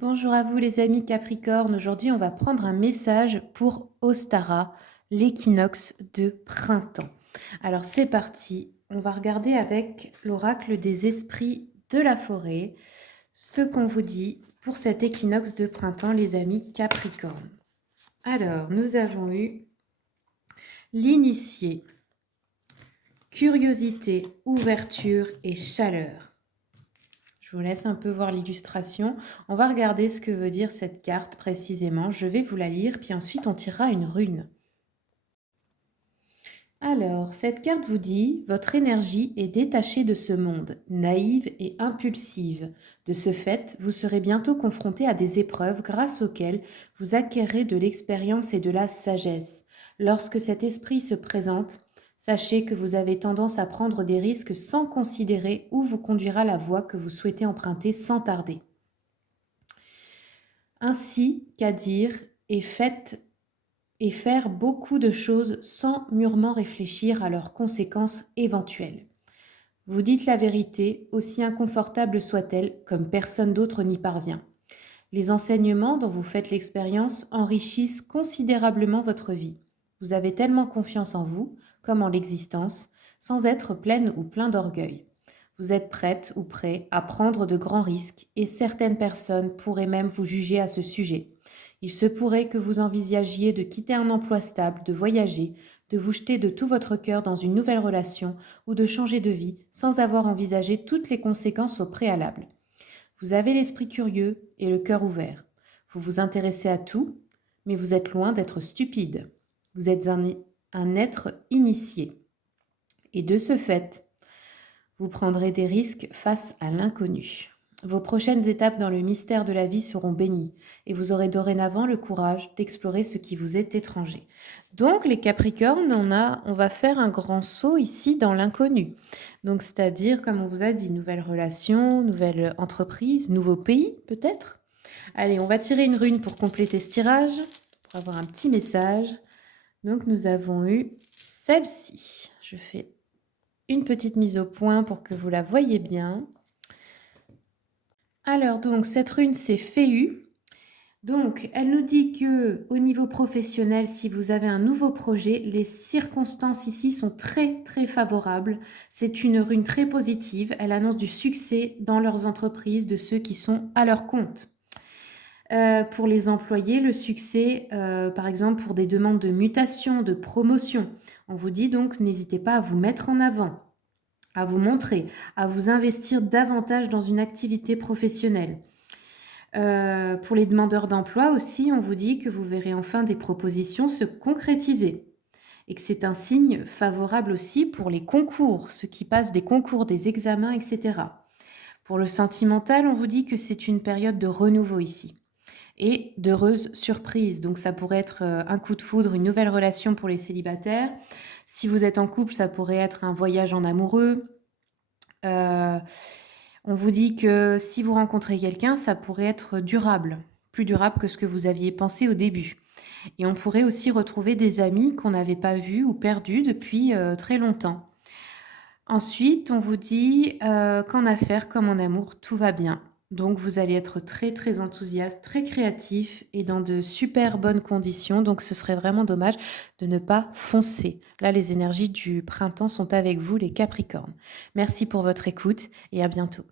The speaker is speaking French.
Bonjour à vous les amis Capricorne. Aujourd'hui, on va prendre un message pour Ostara, l'équinoxe de printemps. Alors c'est parti, on va regarder avec l'oracle des esprits de la forêt ce qu'on vous dit pour cet équinoxe de printemps les amis Capricorne. Alors, nous avons eu l'initié, curiosité, ouverture et chaleur. Je vous laisse un peu voir l'illustration. On va regarder ce que veut dire cette carte précisément. Je vais vous la lire, puis ensuite on tirera une rune. Alors, cette carte vous dit, votre énergie est détachée de ce monde, naïve et impulsive. De ce fait, vous serez bientôt confronté à des épreuves grâce auxquelles vous acquérez de l'expérience et de la sagesse. Lorsque cet esprit se présente, sachez que vous avez tendance à prendre des risques sans considérer où vous conduira la voie que vous souhaitez emprunter sans tarder. Ainsi qu'à dire et faire beaucoup de choses sans mûrement réfléchir à leurs conséquences éventuelles. Vous dites la vérité, aussi inconfortable soit-elle, comme personne d'autre n'y parvient. Les enseignements dont vous faites l'expérience enrichissent considérablement votre vie. Vous avez tellement confiance en vous, comme en l'existence, sans être pleine ou plein d'orgueil. Vous êtes prête ou prêt à prendre de grands risques et certaines personnes pourraient même vous juger à ce sujet. Il se pourrait que vous envisagiez de quitter un emploi stable, de voyager, de vous jeter de tout votre cœur dans une nouvelle relation ou de changer de vie sans avoir envisagé toutes les conséquences au préalable. Vous avez l'esprit curieux et le cœur ouvert. Vous vous intéressez à tout, mais vous êtes loin d'être stupide. Vous êtes un être initié. Et de ce fait, vous prendrez des risques face à l'inconnu. Vos prochaines étapes dans le mystère de la vie seront bénies et vous aurez dorénavant le courage d'explorer ce qui vous est étranger. Donc les Capricornes, on va faire un grand saut ici dans l'inconnu. Donc c'est-à-dire, comme on vous a dit, nouvelle relation, nouvelle entreprise, nouveau pays peut-être. Allez, on va tirer une rune pour compléter ce tirage, pour avoir un petit message. Donc nous avons eu celle-ci. Je fais une petite mise au point pour que vous la voyez bien. Alors donc cette rune c'est Féu. Donc elle nous dit que au niveau professionnel, si vous avez un nouveau projet, les circonstances ici sont très très favorables. C'est une rune très positive. Elle annonce du succès dans leurs entreprises de ceux qui sont à leur compte. Pour les employés, le succès, par exemple pour des demandes de mutation, de promotion. On vous dit donc n'hésitez pas à vous mettre en avant, à vous montrer, à vous investir davantage dans une activité professionnelle. Pour les demandeurs d'emploi aussi, on vous dit que vous verrez enfin des propositions se concrétiser et que c'est un signe favorable aussi pour les concours, ceux qui passent des concours, des examens, etc. Pour le sentimental, on vous dit que c'est une période de renouveau ici et d'heureuses surprises. Donc ça pourrait être un coup de foudre, une nouvelle relation pour les célibataires. Si vous êtes en couple, ça pourrait être un voyage en amoureux. On vous dit que si vous rencontrez quelqu'un, ça pourrait être durable, plus durable que ce que vous aviez pensé au début. Et on pourrait aussi retrouver des amis qu'on n'avait pas vus ou perdus depuis très longtemps. Ensuite, on vous dit qu'en affaires comme en amour, tout va bien. Donc, vous allez être très, très enthousiaste, très créatif et dans de super bonnes conditions. Donc, ce serait vraiment dommage de ne pas foncer. Là, les énergies du printemps sont avec vous, les Capricornes. Merci pour votre écoute et à bientôt.